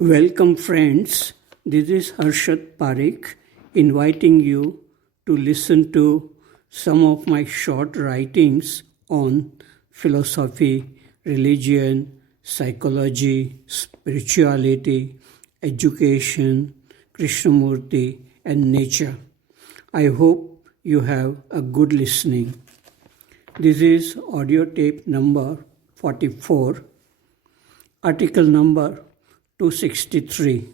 Welcome, friends. This is Harshad Parekh inviting you to listen to some of my short writings on philosophy, religion, psychology, spirituality, education, Krishnamurti, and nature. I hope you have a good listening. This is audio tape number 44, article number 263.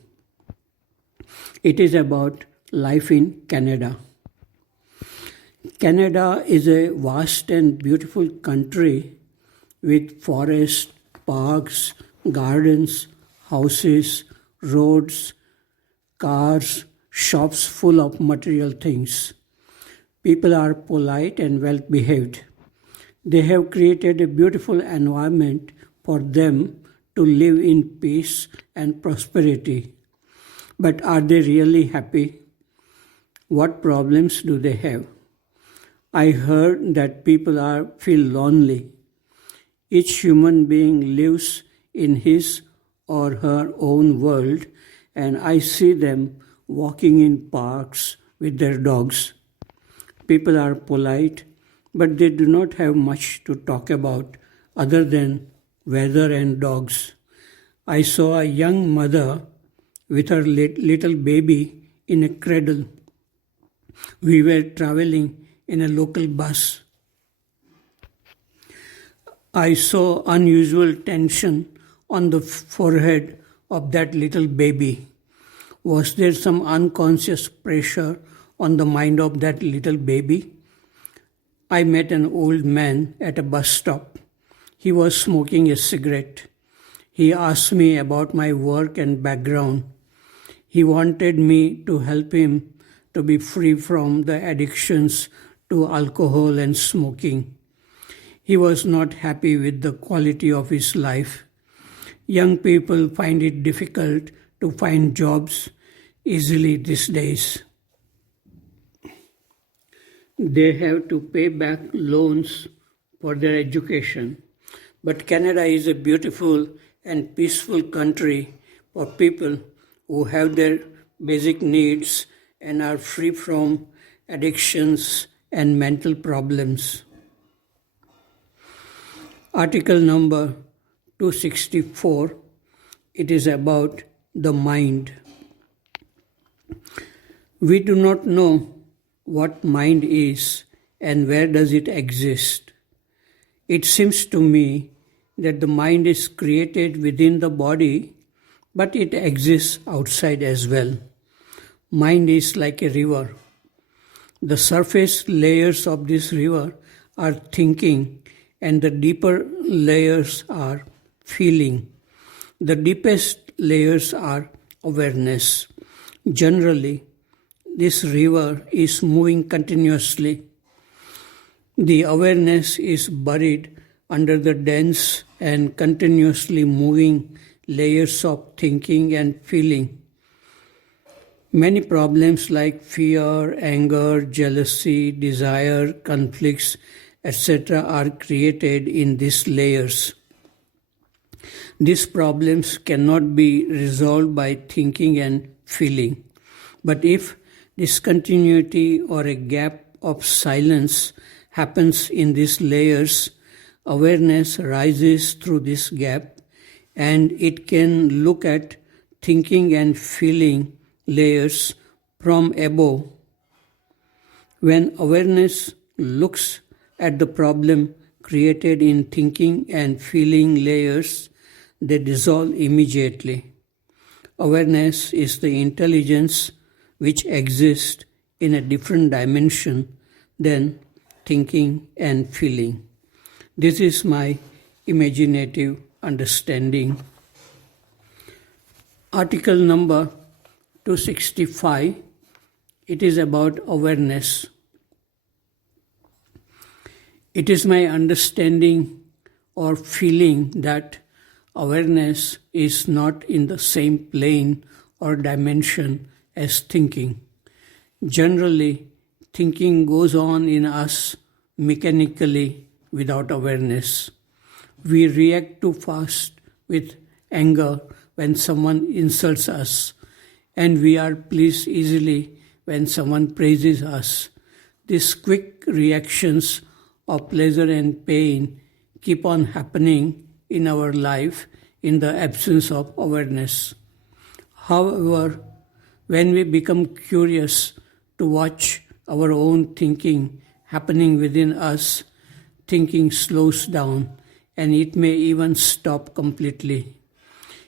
It is about life in Canada. Canada is a vast and beautiful country with forests, parks, gardens, houses, roads, cars, shops full of material things. People are polite and well behaved. They have created a beautiful environment for them to live in peace and prosperity. But are they really happy? What problems do they have? I heard that people feel lonely. Each human being lives in his or her own world, and I see them walking in parks with their dogs. People are polite, but they do not have much to talk about other than weather and dogs. I saw a young mother with her little baby in a cradle. We were traveling in a local bus. I saw unusual tension on the forehead of that little baby. Was there some unconscious pressure on the mind of that little baby? I met an old man at a bus stop. He was smoking a cigarette. He asked me about my work and background. He wanted me to help him to be free from the addictions to alcohol and smoking. He was not happy with the quality of his life. Young people find it difficult to find jobs easily these days. They have to pay back loans for their education. But Canada is a beautiful and peaceful country for people who have their basic needs and are free from addictions and mental problems. Article number 264, it is about the mind. We do not know what mind is and where does it exist. It seems to me that the mind is created within the body, but it exists outside as well. Mind is like a river. The surface layers of this river are thinking, and the deeper layers are feeling. The deepest layers are awareness. Generally, this river is moving continuously. The awareness is buried under the dense and continuously moving layers of thinking and feeling. Many problems like fear, anger, jealousy, desire, conflicts, etc. are created in these layers. These problems cannot be resolved by thinking and feeling. But if discontinuity or a gap of silence happens in these layers, awareness rises through this gap and it can look at thinking and feeling layers from above. When awareness looks at the problem created in thinking and feeling layers, they dissolve immediately. Awareness is the intelligence which exists in a different dimension than thinking and feeling. This is my imaginative understanding. Article number 265, it is about awareness. It is my understanding or feeling that awareness is not in the same plane or dimension as thinking. Generally, thinking goes on in us mechanically without awareness. We react too fast with anger when someone insults us, and we are pleased easily when someone praises us. These quick reactions of pleasure and pain keep on happening in our life in the absence of awareness. However, when we become curious to watch our own thinking happening within us, thinking slows down and it may even stop completely.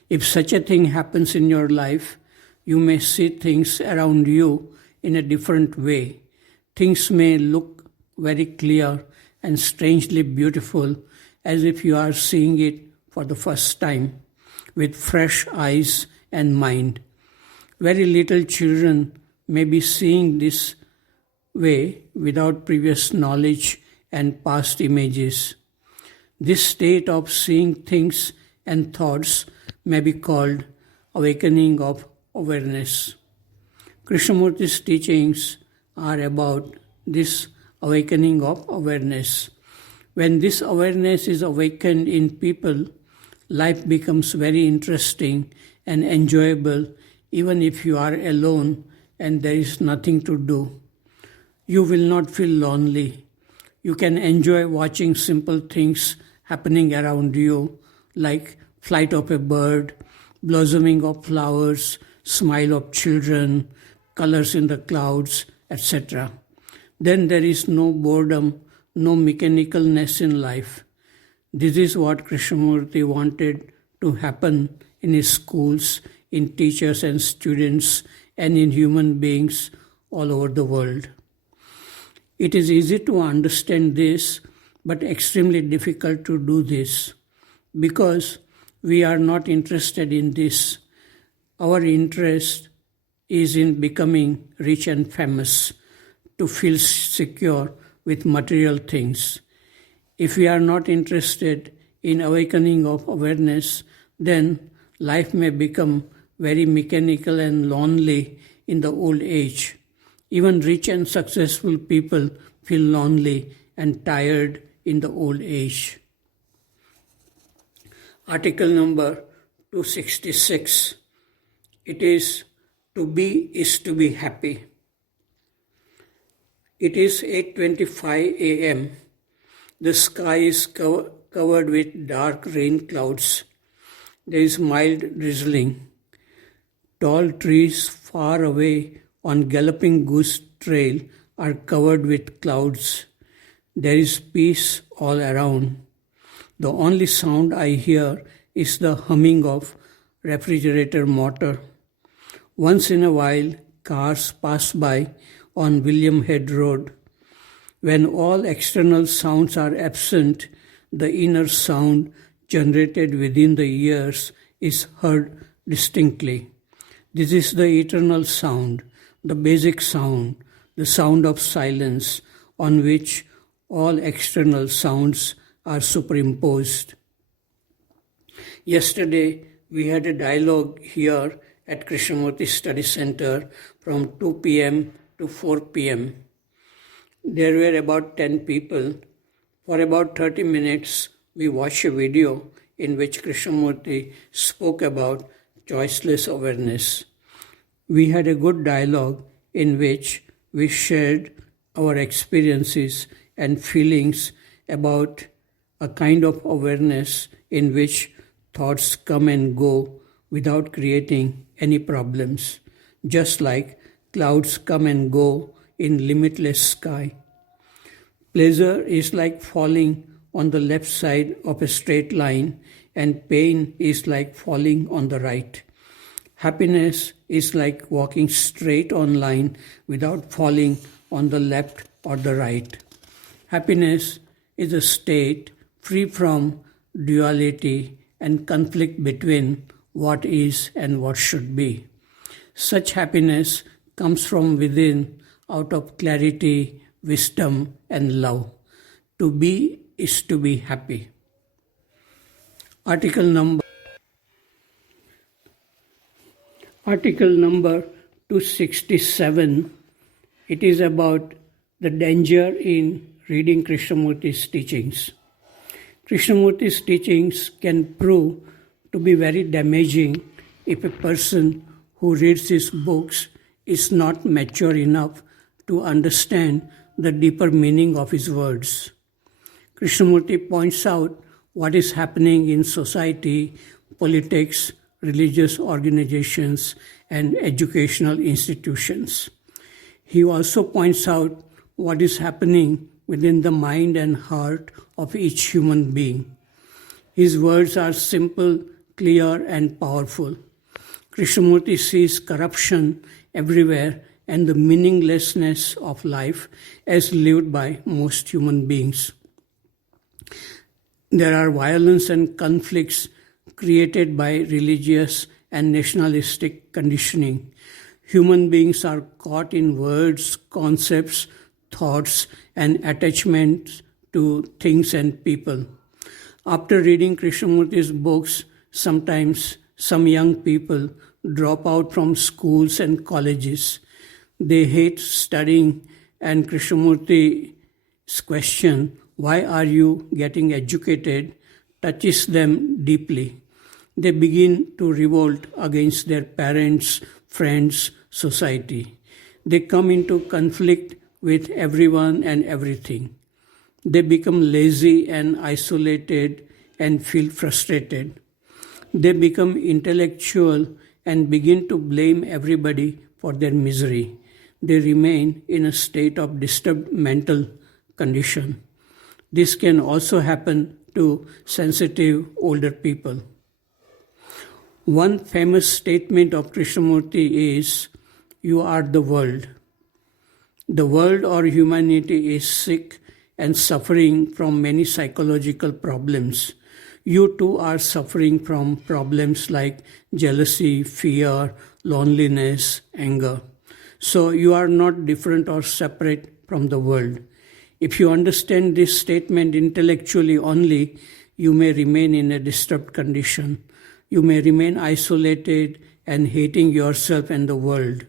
If such a thing happens in your life, you may see things around you in a different way. Things may look very clear and strangely beautiful, as if you are seeing it for the first time with fresh eyes and mind. Very little children may be seeing this way without previous knowledge and past images. This state of seeing things and thoughts may be called awakening of awareness. Krishnamurti's teachings are about this awakening of awareness. When this awareness is awakened in people, life becomes very interesting and enjoyable even if you are alone and there is nothing to do. You will not feel lonely. You can enjoy watching simple things happening around you, like flight of a bird, blossoming of flowers, smile of children, colors in the clouds, etc. Then there is no boredom, no mechanicalness in life. This is what Krishnamurti wanted to happen in his schools, in teachers and students, and in human beings all over the world. It is easy to understand this, but extremely difficult to do this, because we are not interested in this. Our interest is in becoming rich and famous, to feel secure with material things. If we are not interested in awakening of awareness, then life may become very mechanical and lonely in the old age. Even rich and successful people feel lonely and tired in the old age. Article number 266. It is to be happy. It is 8:25 a.m. The sky is covered with dark rain clouds. There is mild drizzling. Tall trees far away on Galloping Goose Trail are covered with clouds. There is peace all around. The only sound I hear is the humming of refrigerator motor. Once in a while, cars pass by on William Head Road. When all external sounds are absent, the inner sound generated within the ears is heard distinctly. This is the eternal sound, the basic sound, the sound of silence, on which all external sounds are superimposed. Yesterday, we had a dialogue here at Krishnamurti Study Center from 2 p.m. to 4 p.m. There were about 10 people. For about 30 minutes, we watched a video in which Krishnamurti spoke about choiceless awareness. We had a good dialogue in which we shared our experiences and feelings about a kind of awareness in which thoughts come and go without creating any problems, just like clouds come and go in limitless sky. Pleasure is like falling on the left side of a straight line, and pain is like falling on the right. Happiness is like walking straight on line without falling on the left or the right. Happiness is a state free from duality and conflict between what is and what should be. Such happiness comes from within, out of clarity, wisdom, and love. To be is to be happy. Article number 267. It is about the danger in reading Krishnamurti's teachings. Krishnamurti's teachings can prove to be very damaging if a person who reads his books is not mature enough to understand the deeper meaning of his words. Krishnamurti points out what is happening in society, politics, religious organizations, and educational institutions. He also points out what is happening within the mind and heart of each human being. His words are simple, clear, and powerful. Krishnamurti sees corruption everywhere and the meaninglessness of life as lived by most human beings. There are violence and conflicts created by religious and nationalistic conditioning. Human beings are caught in words, concepts, thoughts, and attachments to things and people. After reading Krishnamurti's books, sometimes some young people drop out from schools and colleges. They hate studying, and Krishnamurti's question, "Why are you getting educated?" touches them deeply. They begin to revolt against their parents, friends, society. They come into conflict with everyone and everything. They become lazy and isolated and feel frustrated. They become intellectual and begin to blame everybody for their misery. They remain in a state of disturbed mental condition. This can also happen to sensitive older people. One famous statement of Krishnamurti is, "You are the world." The world or humanity is sick and suffering from many psychological problems. You too are suffering from problems like jealousy, fear, loneliness, anger. So you are not different or separate from the world. If you understand this statement intellectually only, you may remain in a disturbed condition. You may remain isolated and hating yourself and the world.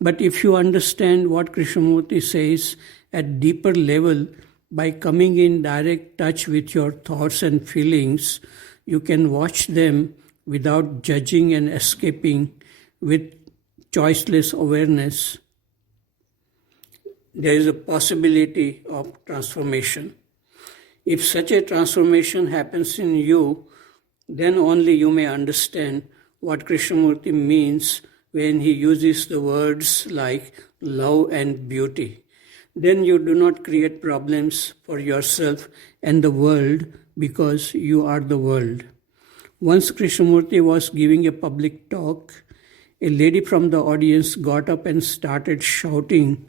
But if you understand what Krishnamurti says at deeper level, by coming in direct touch with your thoughts and feelings, you can watch them without judging and escaping with choiceless awareness. There is a possibility of transformation. If such a transformation happens in you, then only you may understand what Krishnamurti means when he uses the words like love and beauty. Then you do not create problems for yourself and the world because you are the world. Once Krishnamurti was giving a public talk. A lady from the audience got up and started shouting,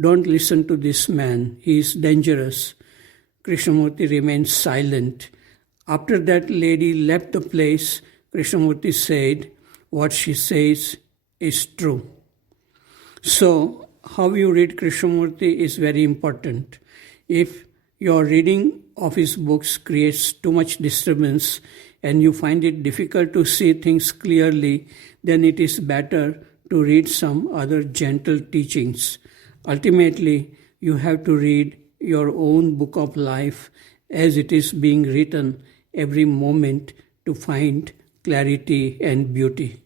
"Don't listen to this man, he is dangerous." Krishnamurti remained silent. After that lady left the place, Krishnamurti said, "What she says is true." So, how you read Krishnamurti is very important. If your reading of his books creates too much disturbance and you find it difficult to see things clearly, then it is better to read some other gentle teachings. Ultimately, you have to read your own book of life as it is being written every moment to find clarity and beauty.